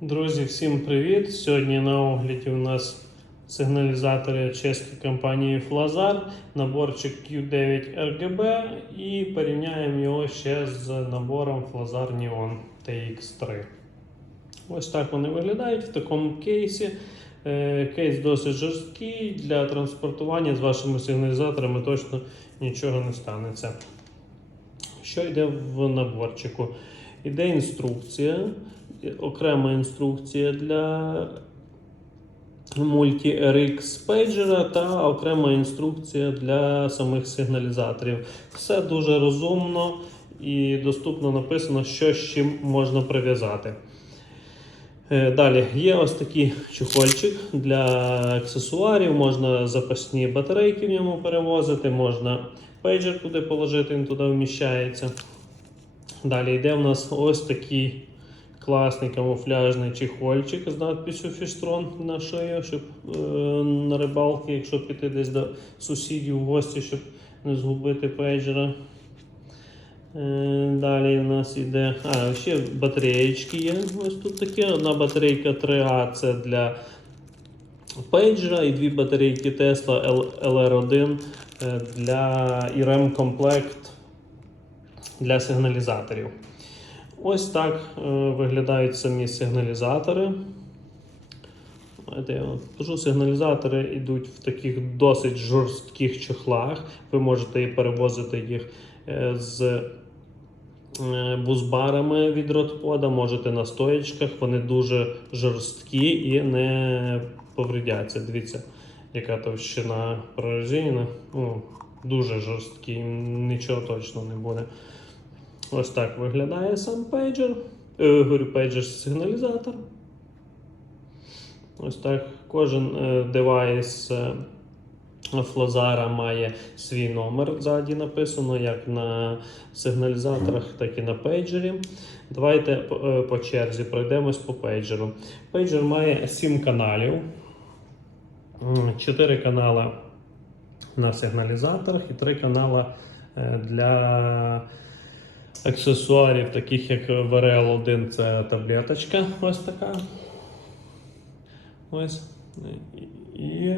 Друзі, всім привіт! Сьогодні на огляді у нас сигналізатори чеської компанії Flazar, наборчик Q9 RGB і порівняємо його ще з набором Flazar Neon TX3. Ось так вони виглядають в такому кейсі. Е, Кейс досить жорсткий для транспортування з вашими сигналізаторами точно нічого не станеться. Що йде в наборчику? Іде інструкція, окрема інструкція для Multi RX пейджера та окрема інструкція для самих сигналізаторів. Все дуже розумно і доступно написано, що з чим можна прив'язати. Е, Далі є ось такий чохольчик для аксесуарів, можна запасні батарейки в ньому перевозити, можна пейджер туди положити, він туди вміщається. Далі йде в нас ось такий класний камуфляжний чехольчик з надписю Фіштрон на шию, щоб е, на рибалки, якщо піти десь до сусідів в гості, щоб не згубити пейджера. Е, Далі у нас йде. А, ще батареєчки є. Ось тут таке. Одна батарейка 3А це для пейджера і дві батарейки Tesla LR1 е, для і ремкомплект для сигналізаторів. Ось так е, виглядають самі сигналізатори. Я сигналізатори йдуть в таких досить жорстких чохлах. Ви можете і перевозити їх е, з е, бузбарами від ротпода, можете на стоячках. Вони дуже жорсткі і не повредяться. Дивіться, яка товщина прорезинена. Ну, дуже жорсткі, нічого точно не буде. Ось так виглядає сам пейджер. Е, говорю, пейджер сигналізатор. Ось так кожен е, девайс е, Флозара має свій номер ззаді написано, як на сигналізаторах, так і на пейджері. Давайте е, по черзі пройдемось по пейджеру. Пейджер має 7 каналів, 4 канали на сигналізаторах і 3 канали е, для аксесуарів, таких як VRL1, це таблеточка ось така. Ось. І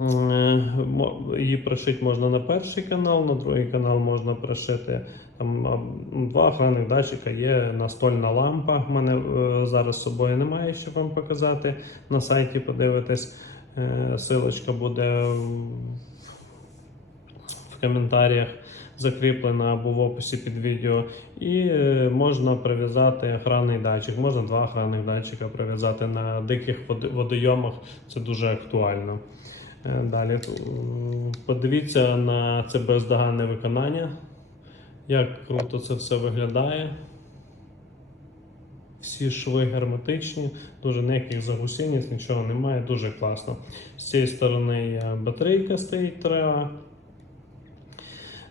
е, її прошити можна на перший канал, на другий канал можна прошити. Там два охранних датчика є настольна лампа. У мене е, зараз з собою немає, щоб вам показати. На сайті подивитись. Е, Силочка буде в коментарях закріплена або в описі під відео. І е, можна прив'язати охранний датчик. Можна два охранних датчика прив'язати на диких водойомах. Це дуже актуально. Е, Далі е, подивіться на це бездоганне виконання. Як круто це все виглядає. Всі шви герметичні, дуже ніяких загусінець, нічого немає, дуже класно. З цієї сторони батарейка стоїть 3А.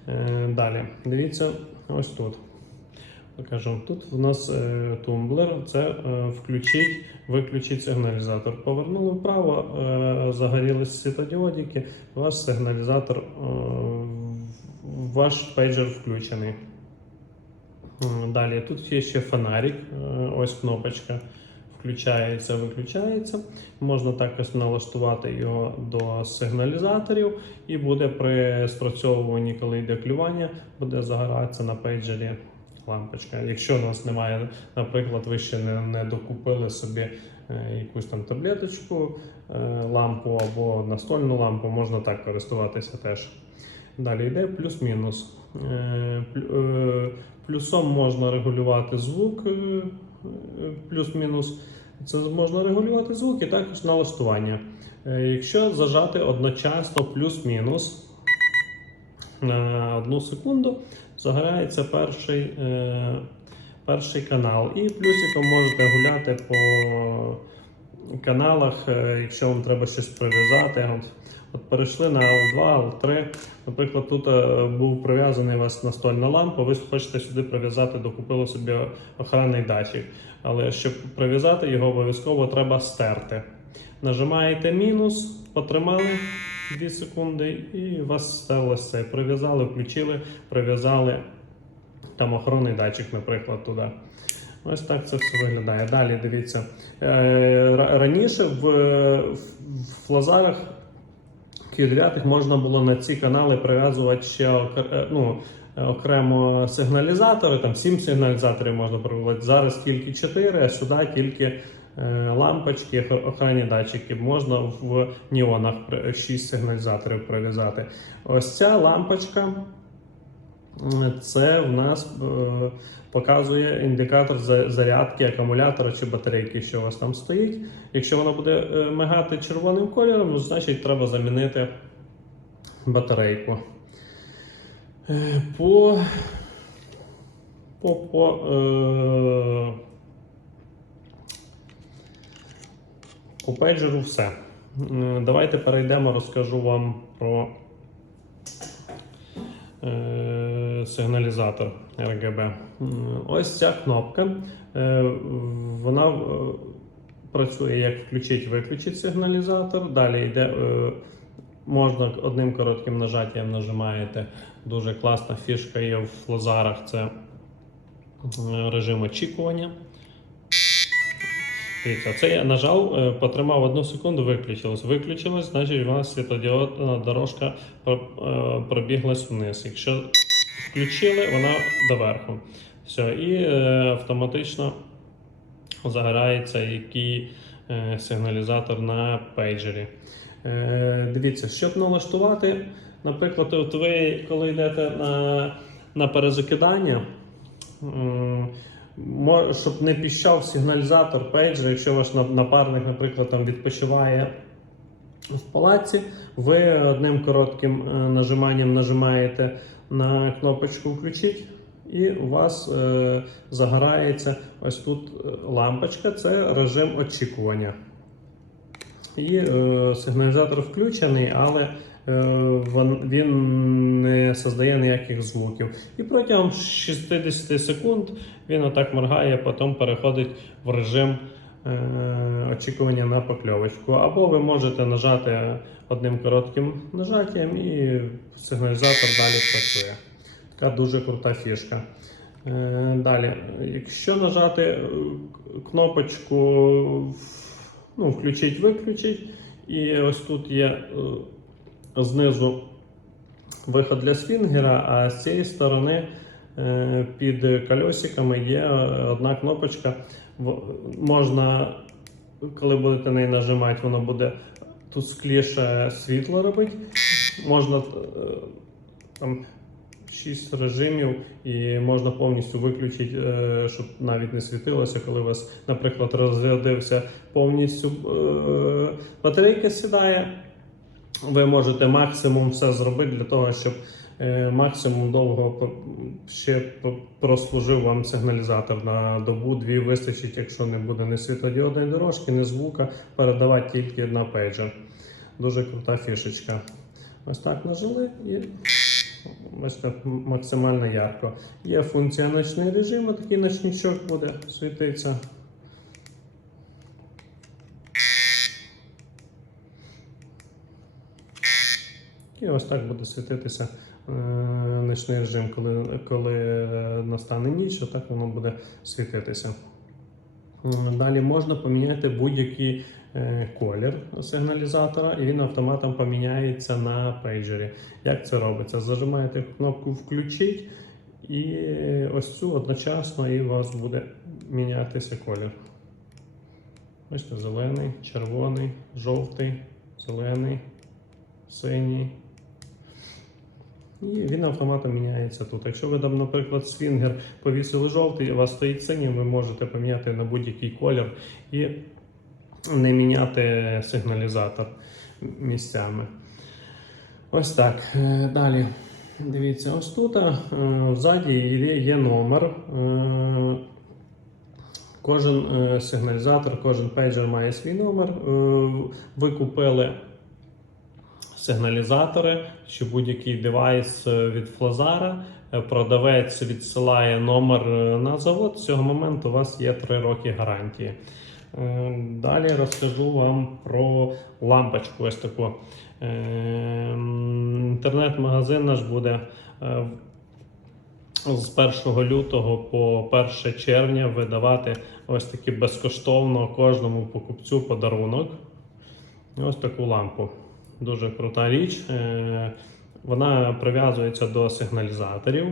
Е, Далі, дивіться, ось тут. Покажу. Тут в нас е, тумблер, це е, включить, виключить сигналізатор. Повернули вправо, загорілись світодіодики, ваш сигналізатор, ваш пейджер включений. Далі тут є ще фонарик, ось кнопочка. Включається, виключається. Можна також налаштувати його до сигналізаторів, і буде при спрацьовуванні, коли йде клювання, буде загоратися на пейджері лампочка. Якщо у вас немає, наприклад, ви ще не, не докупили собі е, якусь там таблеточку, е, лампу або настольну лампу, можна так користуватися теж. Далі йде плюс-мінус. Е, плю- Плюсом можна регулювати звук, плюс-мінус. Це можна регулювати звук і також налаштування. Е, Якщо зажати одночасно плюс-мінус на одну секунду, загорається перший, е, перший канал. І плюсиком можете гуляти по каналах, е, якщо вам треба щось прив'язати. От перейшли на L2, L3. Наприклад, тут е, був прив'язаний у вас настольна лампа, ви хочете сюди прив'язати, докупили собі охранний датчик. Але щоб прив'язати його, обов'язково треба стерти. Нажимаєте мінус, потримали 2 секунди, і у вас стерлося це. Прив'язали, включили, прив'язали там охоронний датчик, наприклад, туди. Ось так це все виглядає. Далі дивіться. Е, Раніше в, в, в Q9 можна було на ці канали прив'язувати ще е, ну, окремо сигналізатори, там сім сигналізаторів можна приводити. Зараз тільки 4, а сюди тільки е, лампочки, охранні датчики. Можна в неонах 6 сигналізаторів прив'язати. Ось ця лампочка. Це в нас е, показує індикатор зарядки акумулятора чи батарейки, що у вас там стоїть. Якщо вона буде е, мигати червоним кольором, ну, значить треба замінити батарейку. Е, По, по, по, е, по пейджеру все. Давайте перейдемо, розкажу вам про сигналізатор RGB. Ось ця кнопка. Е, Вона е, працює як включить-виключить сигналізатор. Далі йде. е, Можна одним коротким нажаттям нажимаєте. Дуже класна фішка є в лазарах. Це е, режим очікування. Дивіться, це я нажав, е, потримав одну секунду, виключилось. Виключилось, значить у нас світлодіодна дорожка е, пробіглась вниз. Якщо включили, вона доверху. Все, і е, автоматично загорається який сигналізатор на пейджері. Дивіться, щоб налаштувати, наприклад, от ви коли йдете на, на перезакидання. Щоб не піщав сигналізатор пейджера, якщо ваш напарник, наприклад, там відпочиває в палаці, ви одним коротким е, нажиманням нажимаєте на кнопочку Включить, і у вас е, загорається ось тут е, лампочка, це режим очікування. І сигналізатор включений, але він не создає ніяких звуків. І протягом 60 секунд він отак моргає, потім переходить в режим е, очікування на покльовочку. Або ви можете нажати одним коротким нажаттям і сигналізатор далі працює. Така дуже крута фішка. Е, Далі, якщо нажати е, кнопочку ну, включить, виключить, і ось тут є е, знизу виход для свінгера, а з цієї сторони е, під кольосиками є одна кнопочка. Можна, коли будете неї нажимати, воно буде тут скліше світло робити. Можна е, там 6 режимів, і можна повністю виключити, е, щоб навіть не світилося, коли у вас, наприклад, розрядився повністю батарейка сідає. Ви можете максимум все зробити для того, щоб е, максимум довго ще прослужив вам сигналізатор на добу, дві вистачить, якщо не буде ні світлодіодної дорожки, ні звука, передавати тільки на пейджер. Дуже крута фішечка. Ось так нажали і бачите, максимально ярко. Є функція ночний режим, такий ночничок буде світитися. І ось так буде світитися е, нічний режим, коли, коли е, настане ніч, отак воно буде світитися. Далі можна поміняти будь-який е, колір сигналізатора, і він автоматом поміняється на пейджері. Як це робиться? Зажимаєте кнопку Включить, і ось цю одночасно і у вас буде мінятися колір. Бачите, зелений, червоний, жовтий, зелений, синій. І він автоматом міняється тут. Якщо ви там, наприклад, свінгер повісили жовтий, у вас стоїть синій, ви можете поміняти на будь-який колір і не міняти сигналізатор місцями. Ось так. Е, Далі. Дивіться, ось тут е, ззаді є, номер. Е, Кожен сигналізатор, кожен пейджер має свій номер. Ви купили сигналізатори чи будь-який девайс е, від Флазара. Е, Продавець відсилає номер е, на завод. З цього моменту у вас є 3 роки гарантії. Далі розкажу вам про лампочку. Ось таку. Інтернет-магазин наш буде з 1 лютого по 1 червня видавати ось таки безкоштовно кожному покупцю подарунок. Ось таку лампу. Дуже крута річ. Е, Вона прив'язується до сигналізаторів.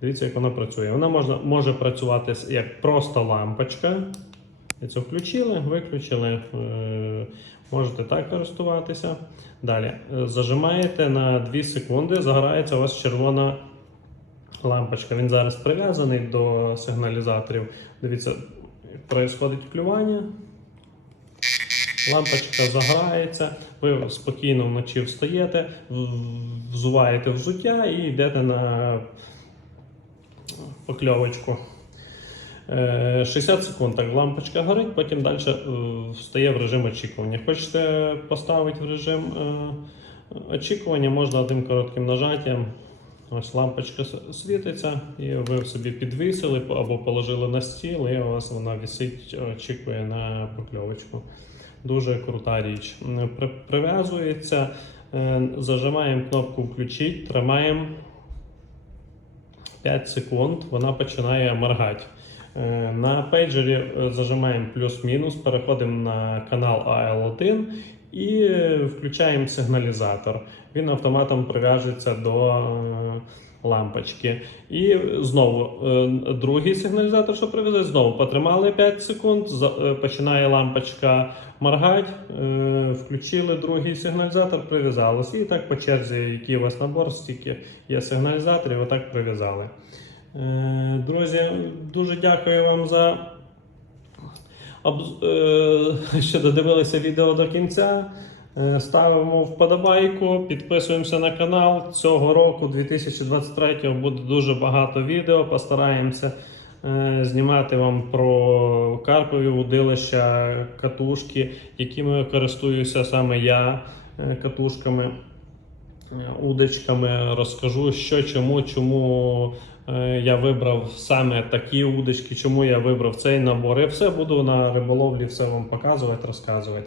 Дивіться, як вона працює. Вона можна, може працювати як просто лампочка. І це включили, виключили. Е, Можете так користуватися. Далі е, зажимаєте на 2 секунди, загорається у вас червона лампочка. Він зараз прив'язаний до сигналізаторів. Дивіться, відбувається клювання. Лампочка загорається, ви спокійно вночі встаєте, взуваєте взуття і йдете на покльовочку. Е, 60 секунд так лампочка горить, потім далі встає в режим очікування. Хочете поставити в режим е, очікування, можна одним коротким нажаттям. Ось лампочка світиться, і ви собі підвісили або положили на стіл, і у вас вона висить, очікує на покльовочку. Дуже крута річ. Прив'язується, е, зажимаємо кнопку включити, тримаємо 5 секунд, вона починає моргати. Е, На пейджері е, зажимаємо плюс-мінус, переходимо на канал AL1 і включаємо сигналізатор. Він автоматом прив'яжеться до лампочки. І знову е, другий сигналізатор, що прив'язати, знову потримали 5 секунд, е, починає лампочка моргати, е, включили другий сигналізатор, прив'язалися. І так по черзі, який у вас набор, стільки є сигналізаторів, отак прив'язали. Друзі, дуже дякую вам за що додивилися відео до кінця. Е, Ставимо вподобайку, підписуємося на канал. Цього року, 2023, буде дуже багато відео. Постараємося е, знімати вам про карпові удилища, катушки, якими користуюся саме я е, катушками удочками, розкажу, що чому, чому я вибрав саме такі удочки, чому я вибрав цей набор. Я все буду на риболовлі все вам показувати, розказувати.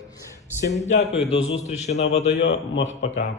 Всім дякую, до зустрічі на водойомах. Пока.